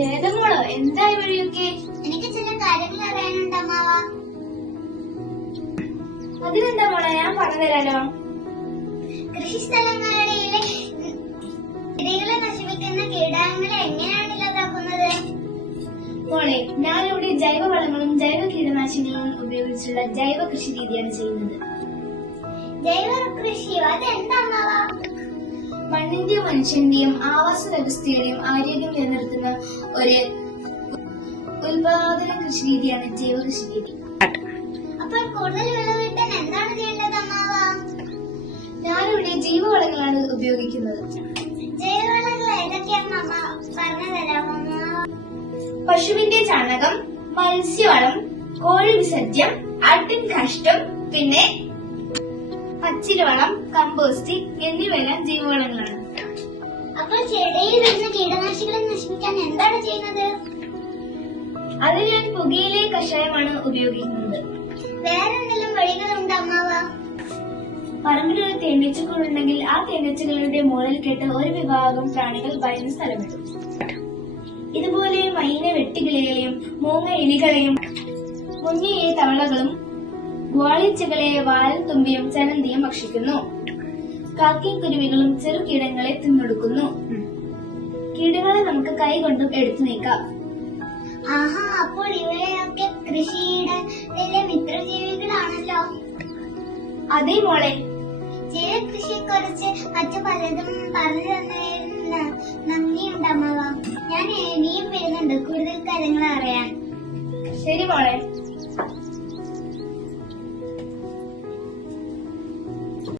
വേദമോളോ എന്തായി വഴിയൊക്കെ? എനിക്ക് ചില കാര്യങ്ങൾ അറിയാനുണ്ട് അമ്മാവ. അതിനെന്താ മോളെ? ഞാൻ പറഞ്ഞു പറഞ്ഞുതരാലോ കൃഷിസ്ഥലങ്ങളിലെ ഇടകളെ നശിപ്പിക്കുന്ന കീടങ്ങളെ എങ്ങനെയാണ് ഇല്ലാതാക്കുന്നത്? മോളെ ഞാനിവിടെ ജൈവവളങ്ങളും ജൈവ കീടനാശിനികളും ഉപയോഗിച്ചുള്ള ജൈവ കൃഷി രീതിയാണ് ചെയ്യുന്നത്. ജൈവ കൃഷിയോ അതെന്താ മണ്ണിന്റെയും മനുഷ്യന്റെയും ആവാസ വ്യവസ്ഥയുടെയും ആരോഗ്യം നിലനിർത്തുന്ന ഒരു ഉൽപാദന കൃഷി രീതിയാണ് ജൈവ കൃഷി രീതി അപ്പോൾ കൂടുതൽ വിളവ് കിട്ടാൻ എന്താണ് ചെയ്യേണ്ടത് അമ്മാവ? ഞാനിവിടെ ജൈവവളങ്ങളാണ് ഉപയോഗിക്കുന്നത്. ജൈവവളങ്ങൾ ഏതൊക്കെയാണെന്ന് അമ്മ പറഞ്ഞു തരാമോ അമ്മാവ? പശുവിന്റെ ചാണകം മത്സ്യവളം കോഴി വിസർജ്യം ആട്ടിൻ കാഷ്ടം പിന്നെ പച്ചിലവളം കമ്പോസ്റ്റ് എന്നിവയെല്ലാം ജൈവവളങ്ങളാണ്. ചെടിയിൽ വരുന്ന കീടനാശികളെ നശിപ്പിക്കാൻ എന്താണ് ചെയ്യുന്നത്? അതിന് ഞാൻ പുകയിലെ കഷായമാണ് ഉപയോഗിക്കുന്നത്. വേറെ എന്തെങ്കിലും വഴികളുണ്ട് അമ്മാവ? പറമ്പിലൊരു തേനീച്ചകളുണ്ടെങ്കിൽ ആ തേനീച്ചകളുടെ മുകളിൽ കെട്ട് ഒരു വിഭാഗം പ്രാണികൾ ഭയന്ന് സ്ഥലമിടും ഇതുപോലെ മൈന വെട്ടികളെയും മൂങ്ങ എലികളെയും മുഞ്ഞയെ തവളകളും ഗ്വാളിച്ചകളെ വാലൻ തുമ്പിയും ചനന്തിയും ഭക്ഷിക്കുന്നു. കാക്കി കുരുവികളും ചെറു കീടങ്ങളെ തിന്നൊടുക്കുന്നു. കീടങ്ങളെ നമുക്ക് കൈകൊണ്ടും എടുത്തു നീക്കാം. ആഹാ അപ്പോൾ ഇവയൊക്കെ കൃഷിയുടെ മിത്രജീവികളാണല്ലോ. അതേ മോളെ. ജൈവ കൃഷിയെക്കുറിച്ച് മറ്റു പലതും പറഞ്ഞു തന്നതിന് നന്ദിയുണ്ട് അമ്മവ. ഞാൻ ഇനിയും വരുന്നുണ്ട്. കൂടുതൽ കാര്യങ്ങൾ അറിയാൻ. ശരി മോളെ.